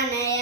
hermana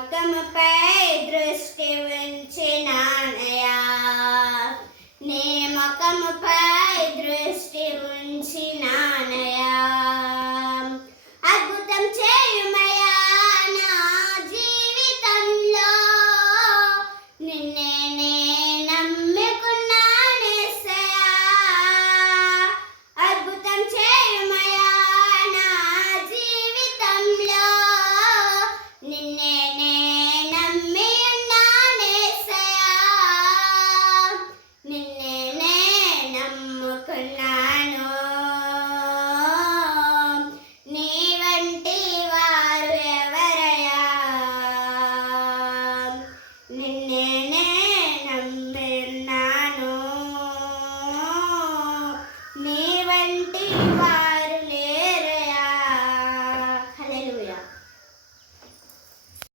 Gautam પાય દ્રષ્ટે વંચે નાનયા ને મકમ પાય